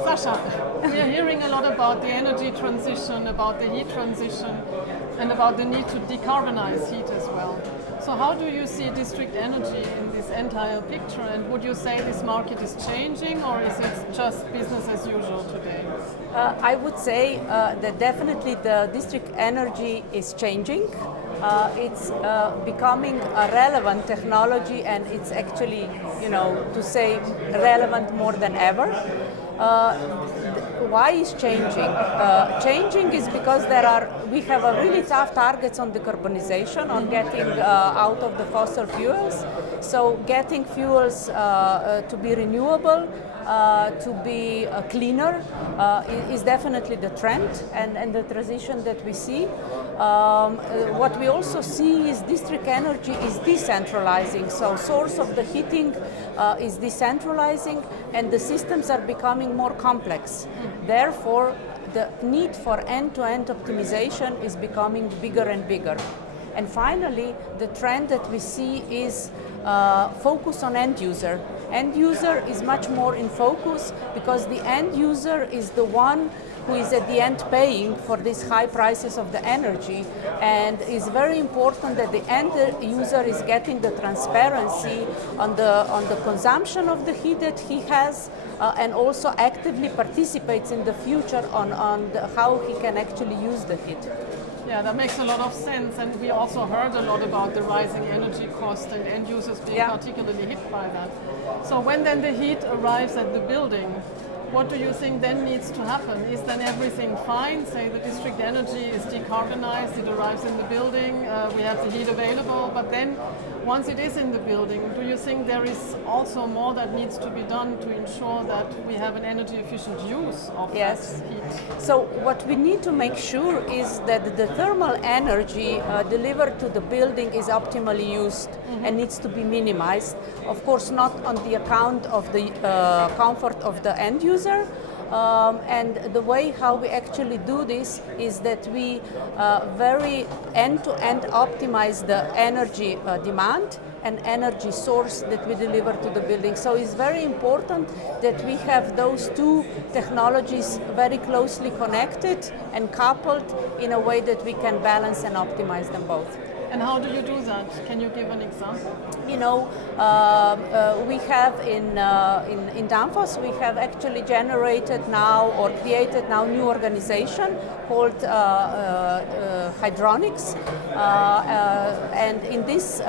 Sasha, we are hearing a lot about the energy transition, about the heat transition, and about the need to decarbonize heat as well. So how do you see district energy in this entire picture? And would you say this market is changing, or is it just business as usual today? I would say that definitely the district energy is changing. It's becoming a relevant technology, and it's actually, to say relevant more than ever. Why is changing? Changing is because we have a really tough targets on decarbonization, on getting out of the fossil fuels. So getting fuels to be renewable, to be cleaner is definitely the trend and the transition that we see. What we also see is district energy is decentralizing. So source of the heating is decentralizing, and the systems are becoming more complex. Therefore, the need for end-to-end optimization is becoming bigger and bigger. And finally, the trend that we see is focus on end user. End user is much more in focus because the end user is the one who is at the end paying for these high prices of the energy, and it's very important that the end user is getting the transparency on the consumption of the heat that he has, and also actively participates in the future on how he can actually use the heat. Yeah, that makes a lot of sense, and we also heard a lot about the rising energy cost and end users being particularly hit by that. So when then the heat arrives at the building, what do you think then needs to happen? Is then everything fine? Say the district energy is decarbonized, it arrives in the building, we have the heat available, but then once it is in the building, do you think there is also more that needs to be done to ensure that we have an energy efficient use of that heat? So what we need to make sure is that the thermal energy delivered to the building is optimally used and needs to be minimized. Of course, not on the account of the comfort of the end user. And the way how we actually do this is that we very end-to-end optimize the energy demand and energy source that we deliver to the building. So it's very important that we have those two technologies very closely connected and coupled in a way that we can balance and optimize them both. And how do you do that? Can you give an example? We have in Danfoss, we have actually generated now or created now new organization called Hydronics, and in this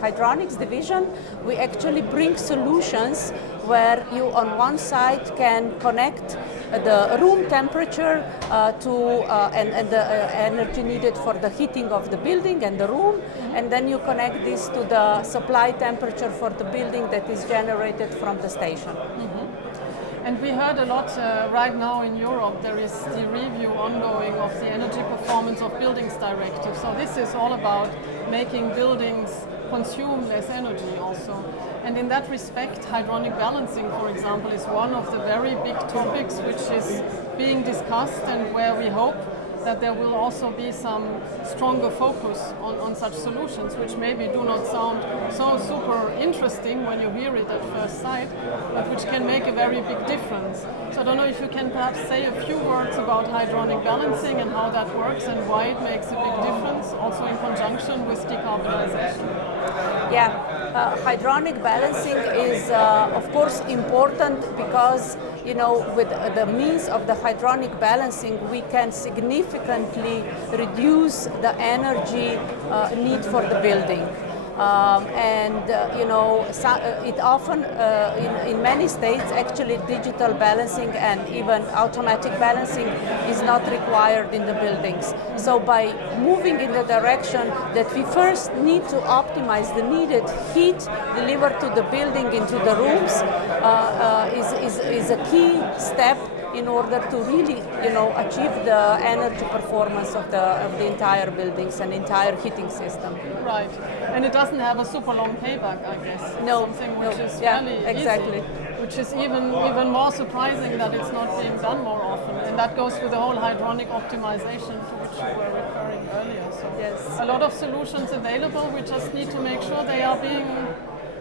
Hydronics division, we actually bring solutions where you on one side can connect the room temperature and the energy needed for the heating of the building and the room, and then you connect this to the supply temperature for the building that is generated from the station. And we heard a lot right now in Europe, there is the review ongoing of the Energy Performance of Buildings Directive. So this is all about making buildings consume less energy also. And in that respect, hydronic balancing, for example, is one of the very big topics which is being discussed, and where we hope that there will also be some stronger focus on such solutions, which maybe do not sound so super interesting when you hear it at first sight, but which can make a very big difference. So I don't know if you can perhaps say a few words about hydronic balancing and how that works and why it makes a big difference, also in conjunction with decarbonization. Hydronic balancing is of course important because with the means of the hydronic balancing we can significantly reduce the energy need for the building. It often, in many states, actually digital balancing and even automatic balancing is not required in the buildings. So by moving in the direction that we first need to optimize the needed heat delivered to the building into the rooms is a key step in order to really, achieve the energy performance of the entire buildings and entire heating system. Right, and it doesn't have a super long payback, I guess. No, something which is fairly exactly. easy, which is even more surprising that it's not being done more often. And that goes with the whole hydronic optimization to which you were referring earlier. So yes, a lot of solutions available. We just need to make sure they are being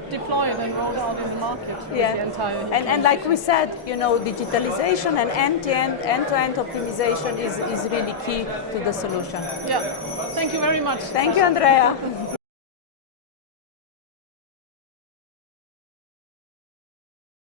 deployed and rolled out in the market with the entire and like we said, digitalization and end-to-end optimization is really key to the solution. Yeah. Thank you very much. Thank you, Andrea.